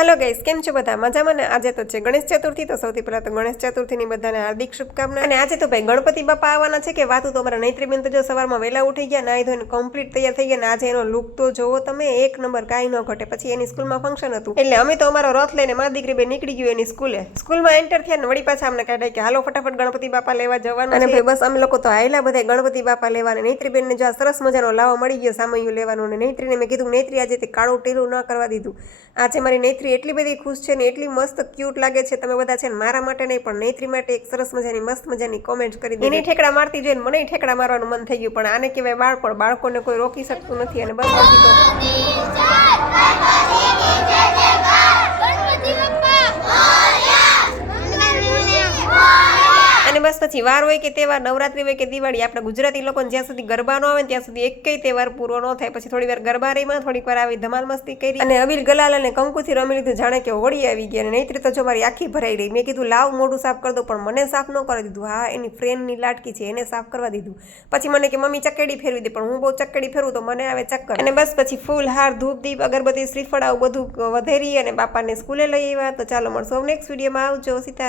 Hello guys केम छो बधा मजामां ने आज तो छे गणेश चतुर्थी। तो सौथी पहेला तो गणेश चतुर्थी बधाने हार्दिक शुभकामना। अने आज तो भाई गणपति बापा आववाना छे के वातु तो अमरा नैत्रीबेन तो जो सवारमां वेला उठी गया, नाही धोईने कम्प्लीट तैयार थई गया। आज एनो लुक तो जोवो तमे, एक नंबर काई न घटे। पछी एनी स्कूलमां फंक्शन हतुं એટલે અમે તો અમારો રથ લઈને મારી દીકરી બે નીકળી ગયું એની સ્કૂલમાં એન્ટર થયા ને વળી પાછા અમને કાઢ્યા કે હાલો ફટાફટ ગણપતિ બાપા લેવા જવાનું અને ભાઈ બસ અમે લોકો તો આયલા બધા ગણપતિ બાપા લેવા ને નૈત્રીબેનને જો આ સરસ મજાનો લાવો મળી ગયો સામૈયું લેવાનું ને નૈત્રીને મેં કીધું નૈત્રી આજે તે કાળું ટીલું ન કરવા દીધું। આજે મારી નૈત્રી એટલી બધી ખુશ છે ને એટલી મસ્ત ક્યુટ લાગે છે। તમે બધા છે ને મારા માટે નહીં પણ નૈત્રી માટે એક સરસ મજાની મસ્ત મજાની કોમેન્ટ કરી દીધી। એની ઠેકડા મારતી જોઈને મને ઠેકડા મારવાનું મન થઈ ગયું, પણ આને કહેવાય બાળપણ, બાળકોને કોઈ રોકી શકતું નથી। અને બસ બાકી તો અને બસ પછી વાર હોય કે તહેવાર, નવરાત્રી હોય કે દિવાળી, આપણા ગુજરાતી લોકોને જ્યાં સુધી ગરબા ન આવે ત્યાં સુધી એકેય તહેવાર પૂરો ન થાય। પછી થોડી વાર ગરબા રહીમાં, થોડીક વાર આવી ધમાલ મસ્તી કરી અને અબીલ ગલાલ અને કંકુથી રમી લીધું જાણે કે હોળી આવી ગઈ। અને નૈત્રી તો જો મારી આખી ભરાઈ રહી। મેં કીધું લાવ મોઢું સાફ કરી દો, પણ મને સાફ ન કરી દીધું। હા, એની ફ્રેન્ડની લાટકી છે એને સાફ કરવા દીધું। પછી મને કે મમ્મી ચકેડી ફેરવી દે, પણ હું બહુ ચકેડી ફેરવું તો મને આવે ચક્કર। અને બસ પછી ફૂલ હાર, ધૂપ દીપ, અગરબત્તી, શ્રીફળ આવું બધું વધેરી અને બાપાને સ્કૂલે લઈ આવ્યા। તો ચાલો મળશું નેક્સ્ટ વિડીયોમાં। આવજો, સીતા।